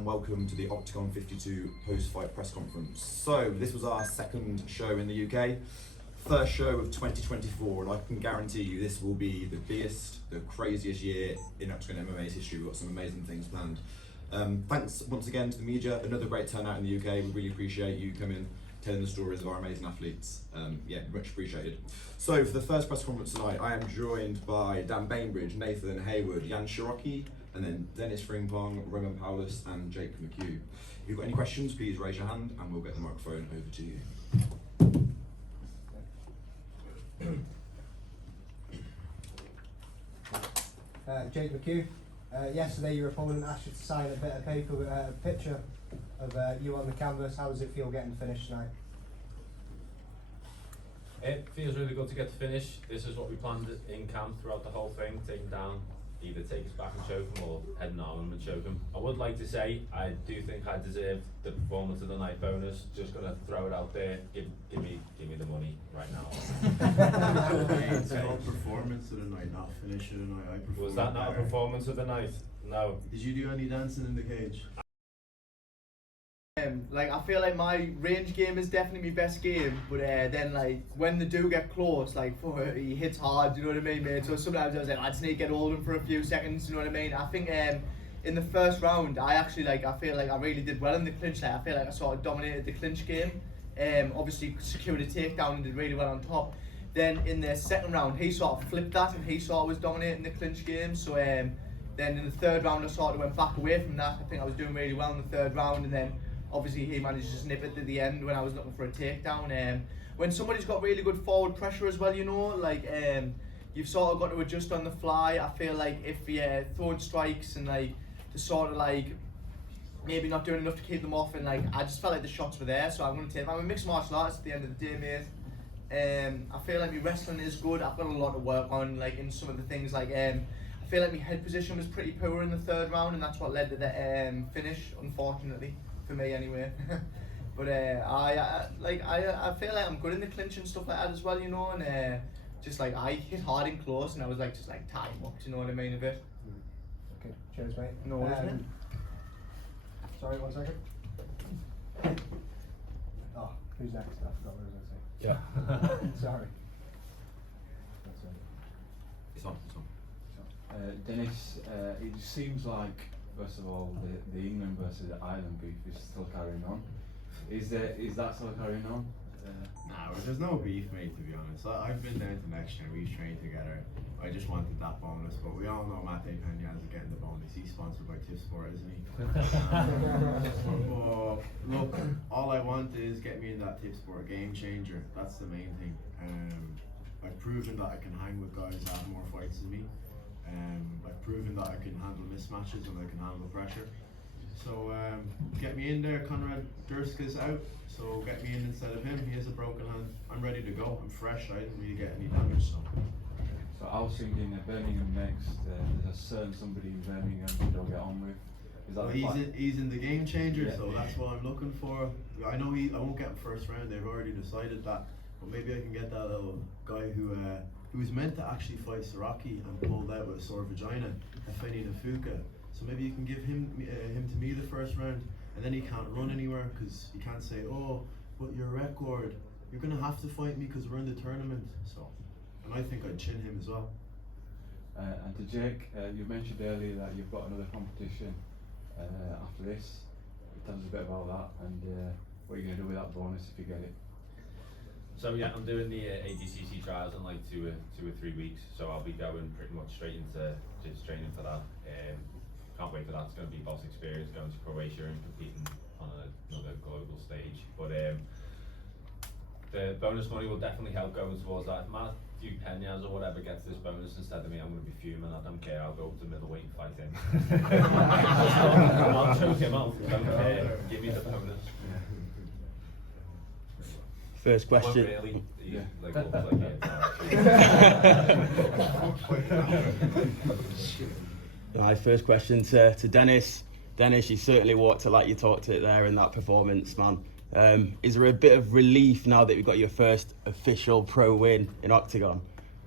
and welcome to the Oktagon 52 post-fight press conference. So this was our second show in the UK, first show of 2024, and I can guarantee you this will be the biggest, the craziest year in Oktagon MMA's history. We've got some amazing things planned. Thanks once again to the media, another great turnout in the UK. We really appreciate you coming, telling the stories of our amazing athletes. Yeah, much appreciated. So for the first press conference tonight, I am joined by Dan Bainbridge, Nathan Hayward, Jan Shirocki, and then Denis Frimpong, Roman Paulus, and Jake McHugh. If you've got any questions, please raise your hand and we'll get the microphone over to you. Jake McHugh, yesterday your opponent asked you to sign a bit of paper with a picture of you on the canvas. How does it feel getting finished tonight? It feels really good to get to finish. This is what we planned in camp throughout the whole thing, take him down, either take us back and choke him or head and arm him and choke him. I would like to say I do think I deserve the performance of the night bonus. Just gonna throw it out there. Give me the money right now. It's called performance of the night, not finish of the night. I performed. Was that not a performance of the night? No. Did you do any dancing in the cage? Like, I feel like my range game is definitely my best game, but then like when they do get close, like he hits hard, you know what I mean, mate? So sometimes I was like, I just need to get hold of him for a few seconds, you know what I mean? I think in the first round, I feel like I really did well in the clinch. Like, I feel like I sort of dominated the clinch game. Obviously secured a takedown and did really well on top. Then in the second round, he sort of flipped that and he sort of was dominating the clinch game. So then in the third round, I sort of went back away from that. I think I was doing really well in the third round, and then obviously he managed to snip it at the end when I was looking for a takedown. When somebody's got really good forward pressure as well, you know, like you've sort of got to adjust on the fly. I feel like if you're throwing strikes and like to sort of like maybe not doing enough to keep them off, and like I just felt like the shots were there, so I'm going to take them. I'm a mixed martial artist at the end of the day, mate. I feel like my wrestling is good. I've got a lot to work on, like in some of the things. Like I feel like my head position was pretty poor in the third round, and that's what led to the finish, unfortunately. For me anyway. But I feel like I'm good in the clinch and stuff like that as well, you know, and just like I hit hard and close, and I was like just like tie him up, do you know what I mean, a bit. Okay, cheers, mate. No worries, mate. Sorry, 1 second. Oh, who's next? I forgot what I was going to say. Yeah. Sorry. It's on. Dennis, it just seems like, first of all, the England versus Ireland beef is still carrying on. Is that still carrying on? Nah, there's no beef, mate, to be honest. I've been down to next year, we've trained together. I just wanted that bonus, but we all know Matt Penhaz is getting the bonus. He's sponsored by Tip Sport, isn't he? But look, all I want is get me in that Tip Sport game changer. That's the main thing. I've proven that I can hang with guys that have more fights than me. I've proven that I can handle mismatches and I can handle pressure. So get me in there. Conrad Durska's out, so get me in instead of him. He has a broken hand. I'm ready to go. I'm fresh. I didn't really get any damage. So I was thinking Birmingham next. There's a certain somebody in Birmingham you don't get on with. Is that he's in the game changer, yeah, so that's what I'm looking for. I know I won't get him first round. They've already decided that, but maybe I can get that little guy who was meant to actually fight Siraki and pulled out with a sore vagina, Afeni Nafuka. So maybe you can give him to me the first round, and then he can't run anywhere because you can't say, oh, but your record, you're gonna have to fight me because we're in the tournament. So, and I think I'd chin him as well. And to Jake, you mentioned earlier that you've got another competition after this. Tell us a bit about that and what you're gonna do with that bonus if you get it. So yeah, I'm doing the ADCC trials in like two or 3 weeks, so I'll be going pretty much straight into just training for that. Can't wait for that. It's going to be a boss experience, going to Croatia and competing on another global stage. But the bonus money will definitely help going towards that. If Matthew Penhaz or whatever gets this bonus instead of me, I'm going to be fuming. I don't care. I'll go up to middleweight and fight him. I'll choke him out. Don't care. Give me the bonus. First question. Really, Yeah. like, looks like My first question to Denis. Denis, you certainly walked it like you talked it there in that performance, man. Is there a bit of relief now that we've got your first official pro win in Oktagon?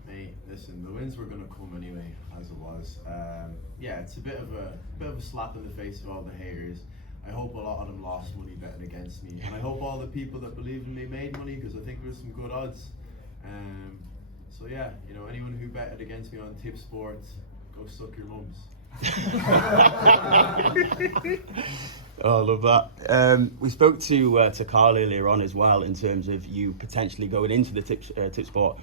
Mate, listen, the wins were gonna come anyway, as it was. Yeah, it's a bit of a slap in the face of all the haters. lot of them lost money betting against me, and I hope all the people that believed in me made money, because I think there's some good odds. So yeah, you know, anyone who betted against me on Tip Sports, go suck your mums. Oh, I love that. We spoke to Carl earlier on as well in terms of you potentially going into the Tip Sport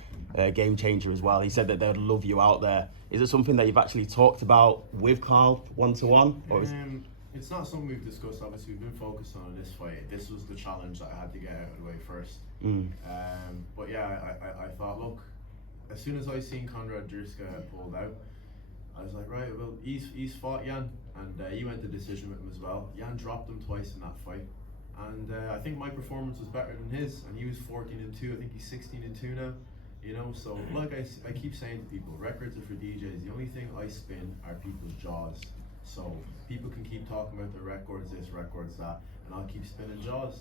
game changer as well. He said that they'd love you out there. Is it something that you've actually talked about with Carl one-to-one? Or is... It's not something we've discussed. Obviously, we've been focused on this fight. This was the challenge that I had to get out of the way first. But yeah, I thought, look, as soon as I seen Konrad Drska pulled out, I was like, right, well, he's fought Jan, and he went to decision with him as well. Jan dropped him twice in that fight, and I think my performance was better than his, and he was 14-2. I think he's 16-2 now. You know, so like I keep saying to people, records are for DJs. The only thing I spin are people's jaws. So people can keep talking about the records this, records that, and I'll keep spinning jaws.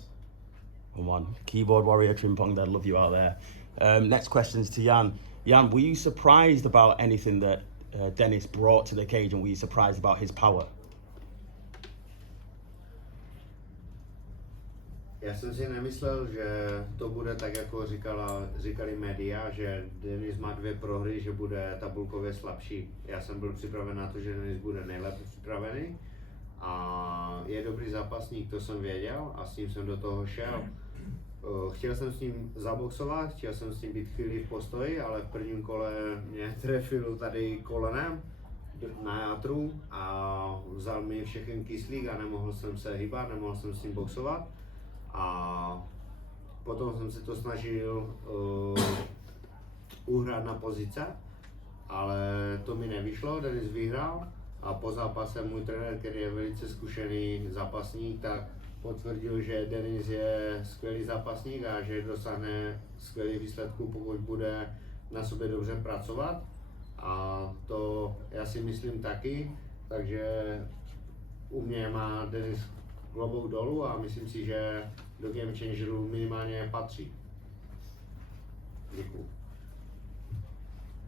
Come on, keyboard warrior Frimpong, they'd love you out there. Next question's to Jan. Jan, were you surprised about anything that Denis brought to the cage, and were you surprised about his power? Já jsem si nemyslel, že to bude tak, jako říkali média, že Denis má 2 prohry, že bude tabulkově slabší. Já jsem byl připraven na to, že Denis bude nejlépe připravený a je dobrý zápasník, to jsem věděl a s tím jsem do toho šel. Chtěl jsem s ním zaboxovat, chtěl jsem s ním být chvíli v postoji, ale v prvním kole mě trefil tady kolenem na játru a vzal mi všechny kyslík a nemohl jsem se hýbat, nemohl jsem s ním boxovat. A potom jsem se to snažil uhrát na pozice, ale to mi nevyšlo, Denis vyhrál a po zápase můj trenér, který je velice zkušený zápasník, tak potvrdil, že Denis je skvělý zápasník a že dosáhne skvělých výsledků, pokud bude na sobě dobře pracovat. A to já si myslím taky, takže u mě má Denis klobouk dolů a myslím si, že do game changerů minimálně patří. Děkuju.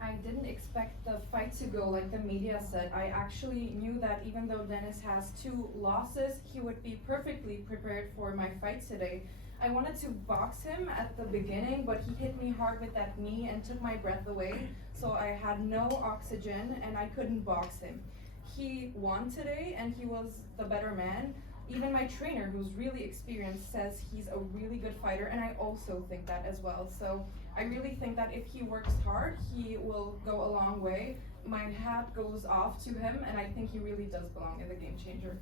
I didn't expect the fight to go like the media said. I actually knew that even though Denis has 2 losses, he would be perfectly prepared for my fight today. I wanted to box him at the beginning, but he hit me hard with that knee and took my breath away, so I had no oxygen and I couldn't box him. He won today and he was the better man. Even my trainer, who's really experienced, says he's a really good fighter, and I also think that as well. So I really think that if he works hard, he will go a long way. My hat goes off to him, and I think he really does belong in the game changer.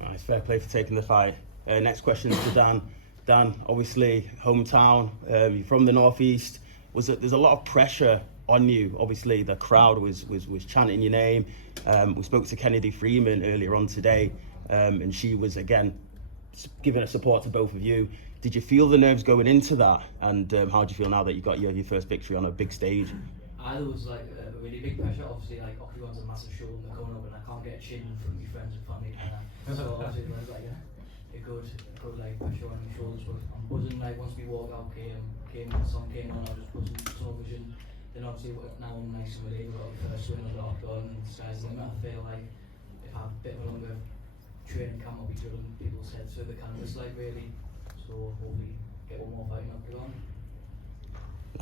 Nice, fair play for taking the fight. Next question is to Dan. Dan, obviously hometown, you're from the northeast. There's a lot of pressure on you? Obviously, the crowd was chanting your name. We spoke to Kennedy Freeman earlier on today. And she was again giving her support to both of you. Did you feel the nerves going into that? And how do you feel now that you got your first victory on a big stage? There was like a really big pressure. Obviously, like Oktagon's a massive show and they're coming up, and I can't get a chin from my friends and family. So obviously, there was like a good like pressure on my shoulders. But I'm buzzing. Like once we walked out, the song came on, I was just buzzing so much. And then obviously now I'm nice and ready. We got the first win of the Oktagon, and the sky's the limit. I feel like if I have a bit of a longer training camp, I'll be drilling people's heads through the canvas, like really. So hopefully get one more fight in Oktagon.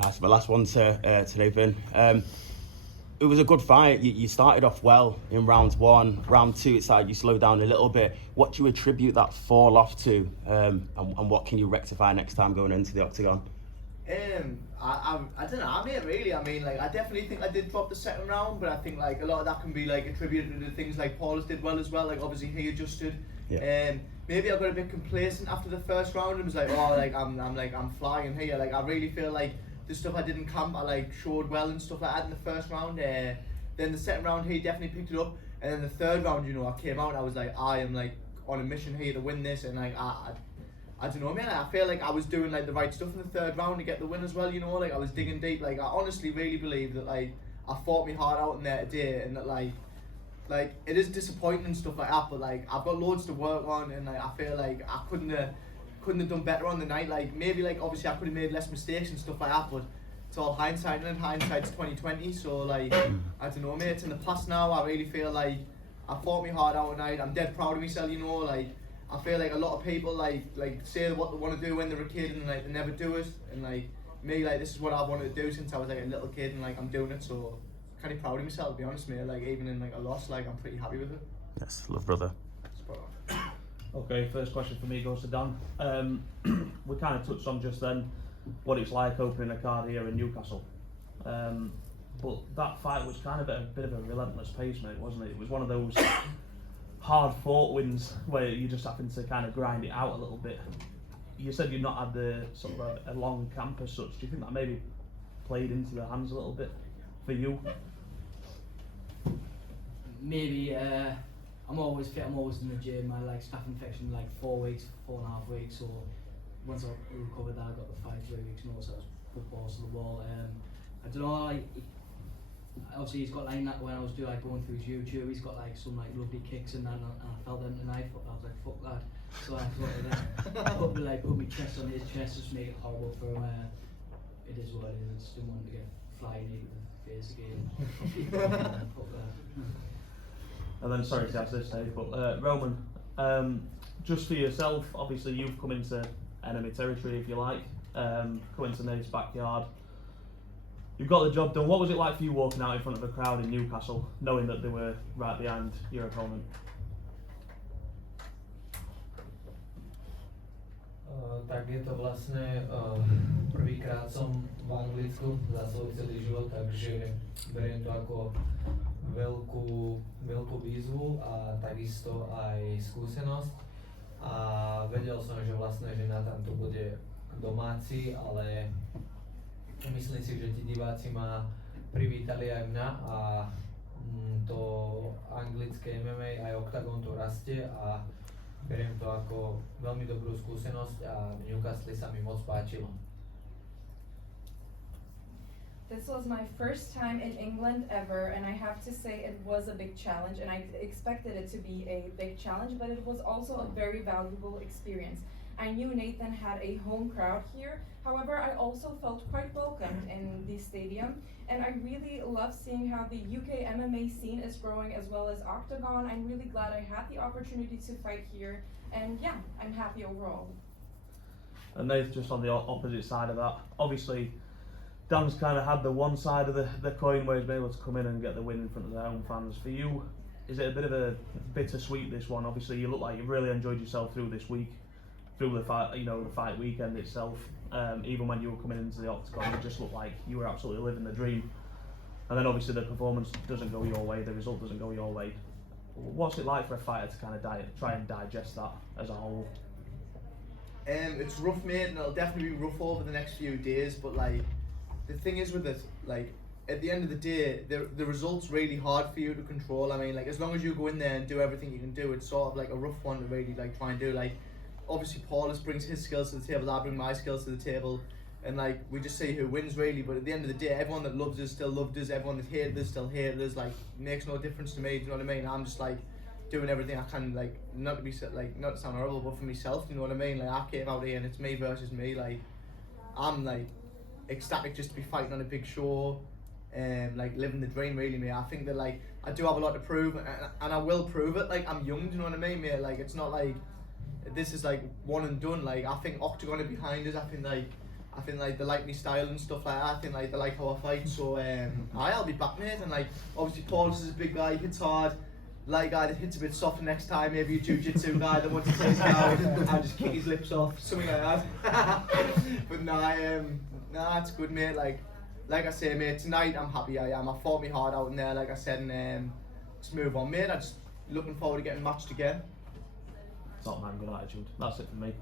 Nice. My last one to Nathan. It was a good fight. You started off well in round 1. Round 2, it's like you slowed down a little bit. What do you attribute that fall off to, and what can you rectify next time going into the Oktagon? I don't know, mate, really. I mean, like, I definitely think I did drop the second round, but I think, like, a lot of that can be, like, attributed to things like Paulus did well as well. Like, obviously, he adjusted. Yeah. Maybe I got a bit complacent after the first round and was like, oh, like, I'm flying here. Like, I really feel like the stuff I did in camp, I, like, showed well and stuff like that in the first round. Then the second round, he definitely picked it up. And then the third round, you know, I came out and I was like, I am, like, on a mission here to win this. And, like, I don't know, man, I feel like I was doing like the right stuff in the third round to get the win as well, you know, like I was digging deep. Like I honestly really believe that like I fought me heart out in there today, and that like it is disappointing and stuff like that, but like I've got loads to work on, and like I feel like I couldn't have done better on the night. Like maybe like obviously I could have made less mistakes and stuff like that, but it's all hindsight, and hindsight's 20/20. So like I don't know, mate, it's in the past now. I really feel like I fought me heart out tonight. I'm dead proud of myself, you know, like I feel like a lot of people like say what they want to do when they're a kid and like they never do it, and like me, like this is what I've wanted to do since I was like a little kid, and like I'm doing it, so kind of proud of myself, to be honest, mate. Like even in like a loss, like I'm pretty happy with it. Yes, love brother. Spot on. Okay, first question for me goes to Dan. We kind of touched on just then what it's like opening a card here in Newcastle. But that fight was kind of at a bit of a relentless pace, mate, wasn't it? It was one of those hard-fought wins where you just happen to kind of grind it out a little bit. You said you've not had the sort of a long camp as such. Do you think that maybe played into the hands a little bit for you? Maybe. I'm always fit. I'm always in the gym. I like staph infection like 4 weeks, 4.5 weeks. So once I recovered that, I got the fight 3 weeks notice. I was put balls to the wall. I don't know. Like, obviously he's got like that when I was doing like going through his YouTube. He's got like some like lovely kicks and that, and I felt them tonight. I was like, fuck that. So I thought put my chest on his chest, just make it horrible for him. It is what it is. I just didn't want to get flying into the face again. Fuck that. And then, sorry to ask this, Dave, but Roman, just for yourself, obviously you've come into enemy territory, if you like, come into Nate's backyard. You've got the job done. What was it like for you walking out in front of a crowd in Newcastle, knowing that they were right behind your opponent? Tak je to vlastne prvýkrát som v Anglicku za svoj celý život, takže beriem to ako veľkú výzvu a takisto aj skúsenosť. A vedel som, že vlastne žena tam to bude domáci, ale myslím si, že tí diváci ma privítali aj mňa a to anglické MMA aj Oktagon to rastie a beriem to ako veľmi dobrú skúsenosť a v Newcastle sa mi moc páčilo. This was my first time in England ever, and I have to say it was a big challenge, and I expected it to be a big challenge, but it was also a very valuable experience. I knew Nathan had a home crowd here, however I also felt quite welcomed in the stadium, and I really love seeing how the UK MMA scene is growing as well as Oktagon. I'm really glad I had the opportunity to fight here, and yeah, I'm happy overall. And Nathan, just on the opposite side of that, obviously Dan's kind of had the one side of the coin where he's been able to come in and get the win in front of the home fans. For you, is it a bit of a bittersweet, this one? Obviously you look like you've really enjoyed yourself through this week, through the fight, the fight weekend itself. Even when you were coming into the Octagon, it just looked like you were absolutely living the dream. And then obviously the performance doesn't go your way, the result doesn't go your way. What's it like for a fighter to kind of try and digest that as a whole? It's rough, mate, and it'll definitely be rough over the next few days, but like, the thing is with it, like, at the end of the day, the result's really hard for you to control. I mean, like, as long as you go in there and do everything you can do, it's sort of like a rough one to really like try and do. Like, obviously Paulus brings his skills to the table, I bring my skills to the table, and like, we just see who wins really. But at the end of the day, everyone that loves us still loved us, everyone that hated us still hated us. Like, makes no difference to me, do you know what I mean? I'm just like doing everything I can, like, not to be like, not to sound horrible, but for myself, you know what I mean? Like, I came out here and it's me versus me. Like, I'm like ecstatic just to be fighting on a big show, like living the dream really, mate. I think that like I do have a lot to prove, and I will prove it. Like, I'm young, do you know what I mean, mate? Like, it's not like this is like one and done. Like, I think Oktagon are behind us. I think like they like me style and stuff like that. I think like they like how I fight. So I'll be back, mate. And like, obviously Paulus is a big guy, he hits hard. Like, guy that hits a bit softer next time, maybe a jiu-jitsu guy that wants to take it out and just kick his lips off, something like that. But nah, it's good, mate. Like I say, mate, tonight I'm happy I am. I fought me hard out in there, like I said, and just move on, mate. I'm just looking forward to getting matched again. Top man, good attitude. That's it for me.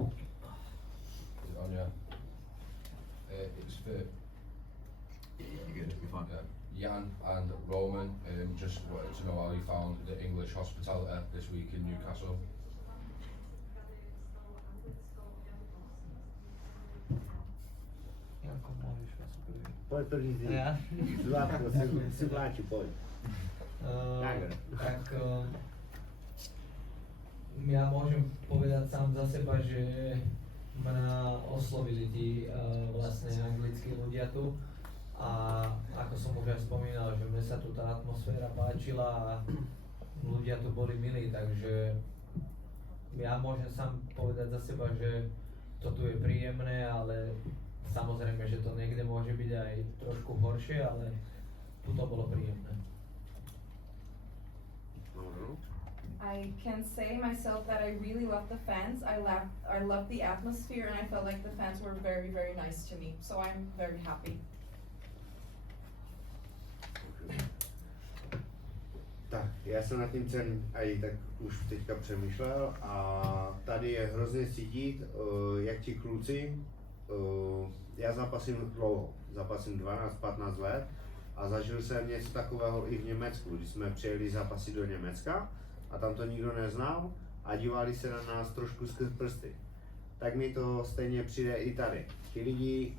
On, yeah. It's for You're good, you're fine. Jan and Roman. Just wanted to know how you found the English hospitality this week in Newcastle. Pode to říct. Zvláště pojď. Tak ja môžem povedať sám za seba, že mňa oslovili tí vlastne anglickí ľudia tu a ako som už aj spomínal, že mne sa tu tá atmosféra páčila a ľudia tu boli milí, takže ja môžem sám povedať za seba, že to tu je príjemné, ale samozrejme, že to niekde môže byť aj trošku horšie, ale tu to bolo príjemné. I can say myself that I really love the fans. I love the atmosphere, and I felt like the fans were very, very nice to me. So I'm very happy. Tak, já jsem nad tím celým aj tak už teďka přemýšlel a tady je hrozně cítit, jak ti kluci, já zápasím dlouho, zápasím 12-15 let a zažil jsem něco takového i v Německu, když jsme přijeli zápasy do Německa a tam to nikdo neznal a dívali se na nás trošku skrz prsty. Tak mi to stejně přijde i tady. Ti lidi,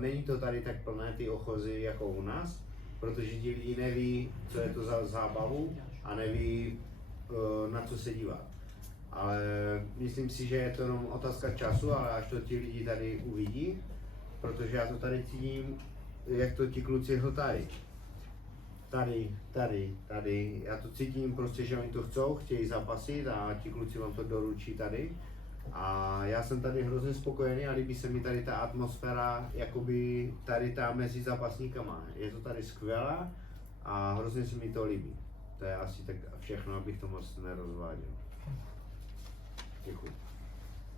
není to tady tak plné ty ochozy jako u nás, protože ti lidi neví, co je to za zábavu a neví, na co se dívat. Ale myslím si, že je to jenom otázka času, ale až to ti lidi tady uvidí, protože já to tady cítím, jak to ti kluci hltají. Tady. Já to cítím prostě, že oni to chcou, chtějí zapasit a ti kluci vám to doručí tady. A já jsem tady hrozně spokojený a líbí se mi tady ta atmosféra, jakoby tady ta mezi zápasníkama. Je to tady skvělá a hrozně se mi to líbí. To je asi tak všechno, abych to moc nerozváděl. Děkuji.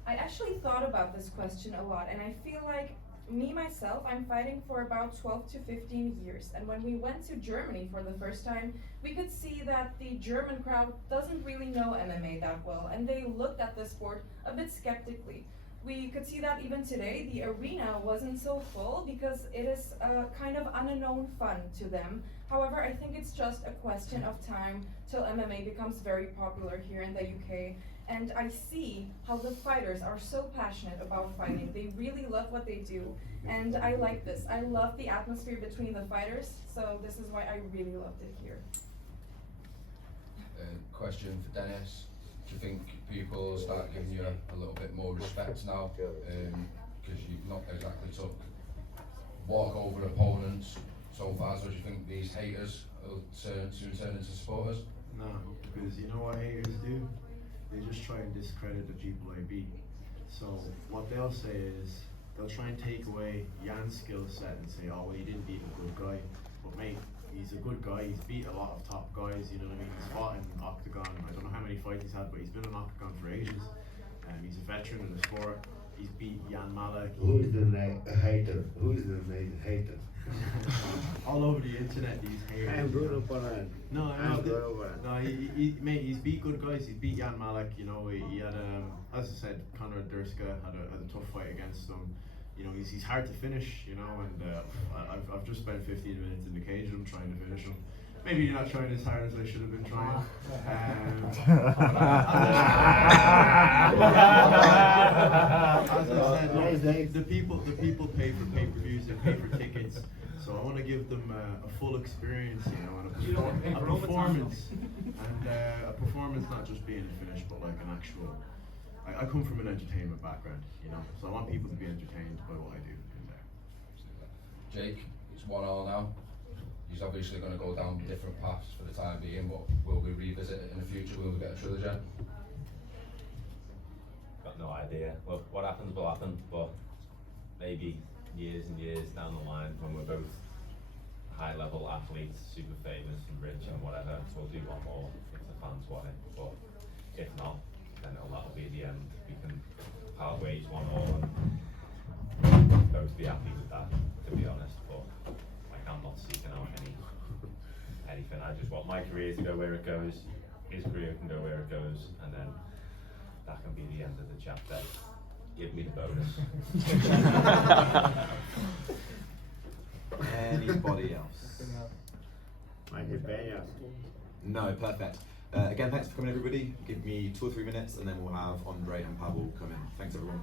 I actually thought about this question a lot, and I feel like me myself, I'm fighting for about 12 to 15 years, and when we went to Germany for the first time, we could see that the German crowd doesn't really know MMA that well, and they looked at the sport a bit skeptically. We could see that even today, the arena wasn't so full because it is a kind of unknown fun to them. However, I think it's just a question of time till MMA becomes very popular here in the UK. And I see how the fighters are so passionate about fighting. They really love what they do. And I like this. I love the atmosphere between the fighters. So this is why I really loved it here. Question for Denis. Do you think people start giving you a little bit more respect now? Because you've not exactly took walkover opponents so far. So do you think these haters will soon turn into supporters? No, because you know what haters do? They just try and discredit the people I beat. So what they'll say is, they'll try and take away Jan's skill set and say, oh, well, you didn't beat a good guy. But mate, he's a good guy, he's beat a lot of top guys, you know what I mean? He's fought in Oktagon, I don't know how many fights he's had, but he's been in Oktagon for ages. He's a veteran in the sport. He's beat Jan Malek. Who is the hater? Who is the hater? All over the internet, these haters. I'm Bruno Paran. No, mate, he's beat good guys. He's beat Jan Malek. You know, he had as I said, Conor Durska had a tough fight against him. You know, he's hard to finish. You know, and I've just spent 15 minutes in the cage with him trying to finish him. Maybe you're not trying as hard as I should have been trying. As I said, the people pay for pay-per-views, they pay for tickets. So I want to give them a full experience, you know, and a performance, and a performance not just being a finish, but like an actual. I come from an entertainment background, you know, so I want people to be entertained by what I do in there. Jake, it's 1-1 now. He's obviously going to go down different paths for the time being, but will we revisit it in the future? Will we get a trilogy? Got no idea. Well, what happens will happen, but maybe years and years down the line when we're both high-level athletes, super famous and rich and whatever, we'll do one more if the fans want it. But if not, then that'll be the end. We can part ways one more and both be happy with that, to be honest. But like, I'm not seeking out anything. I just want my career to go where it goes, his career can go where it goes, and then that can be the end of the chapter. Give me the bonus. Anybody else? No, perfect. Again, thanks for coming, everybody. Give me 2 or 3 minutes, and then we'll have Andre and Pavel come in. Thanks, everyone.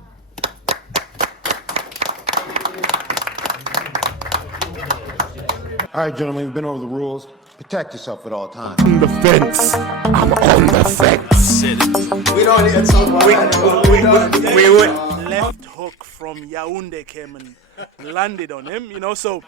All right, gentlemen, we've been over the rules. Protect yourself at all times. On the fence. I'm on the fence. We don't need to talk about we would. Left hook from Yaoundé came and landed on him, you know, so